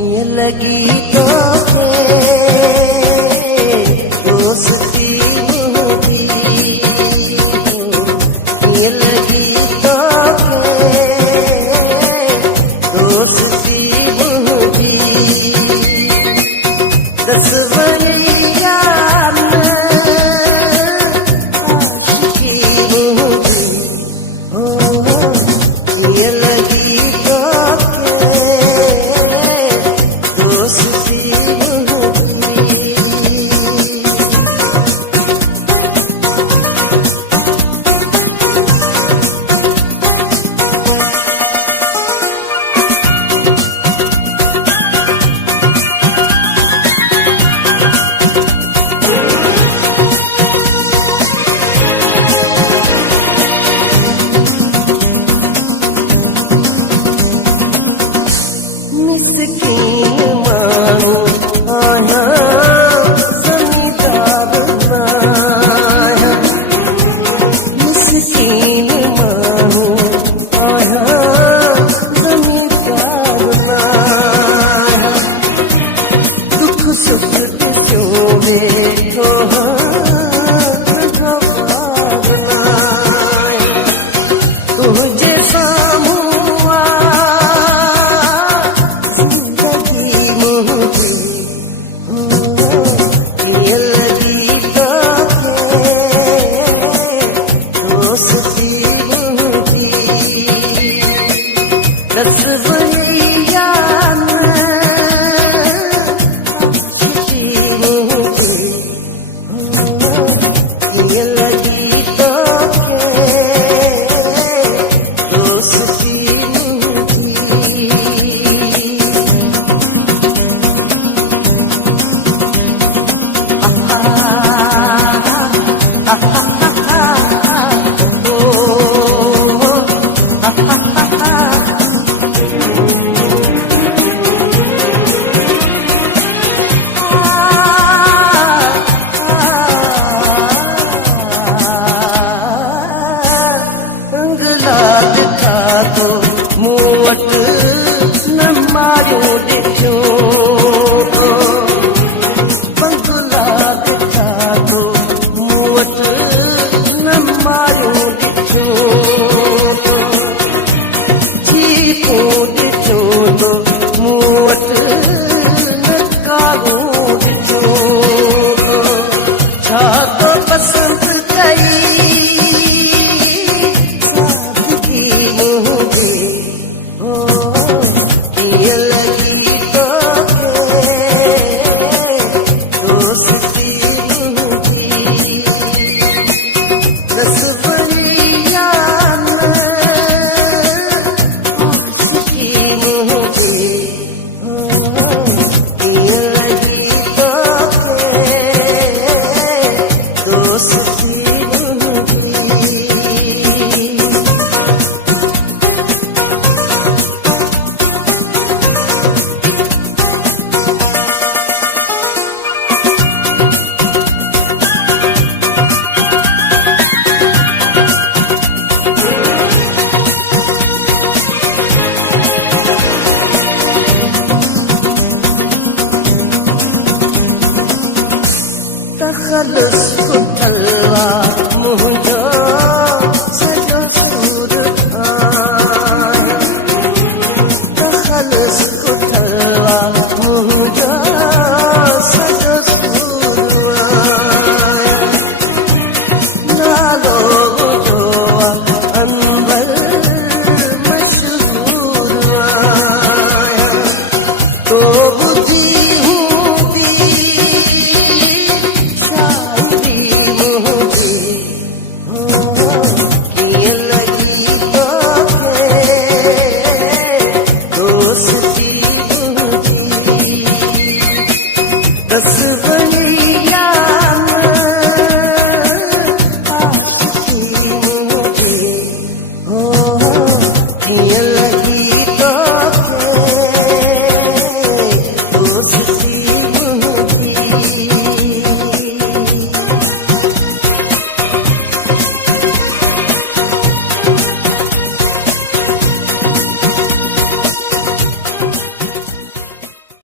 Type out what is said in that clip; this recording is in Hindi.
ये लगी तो दोस्ती मुझी, ये लगी तो दोस्ती मुझी, 10 वरिया आशिकी मुझी, ये लगी तो दोस्ती मुझी। मिस्कीन मानो आया जमींदार बनाया, मिस्कीन मानो आया जमींदार बनाया, दुख सुख क्यों देखो बनाया, तुझे सामुआ ये लगी तो दोस्ती मुझी, 10 वरिया आशिकी मुझी, ये लगी तो दोस्ती मुझी। दिखा तो मुवट न मारियो देखो, बंगला दिखा तो मुवट न मारियो देखो, जीपो देखो तो मुवट न कारो देखो, छा तो पसंद कई ये लगी तो दोस्ती मुझी, 10 वरिया आशिकी मुझी, ये लगी तो दोस्ती मुझी। तखलुस कुथलवा मुझो सजो सूर आया, तखलुस कुथलवा मुझो सजो सूर आया, नालो जोवा अंबर मशहूर आया, तो बुझी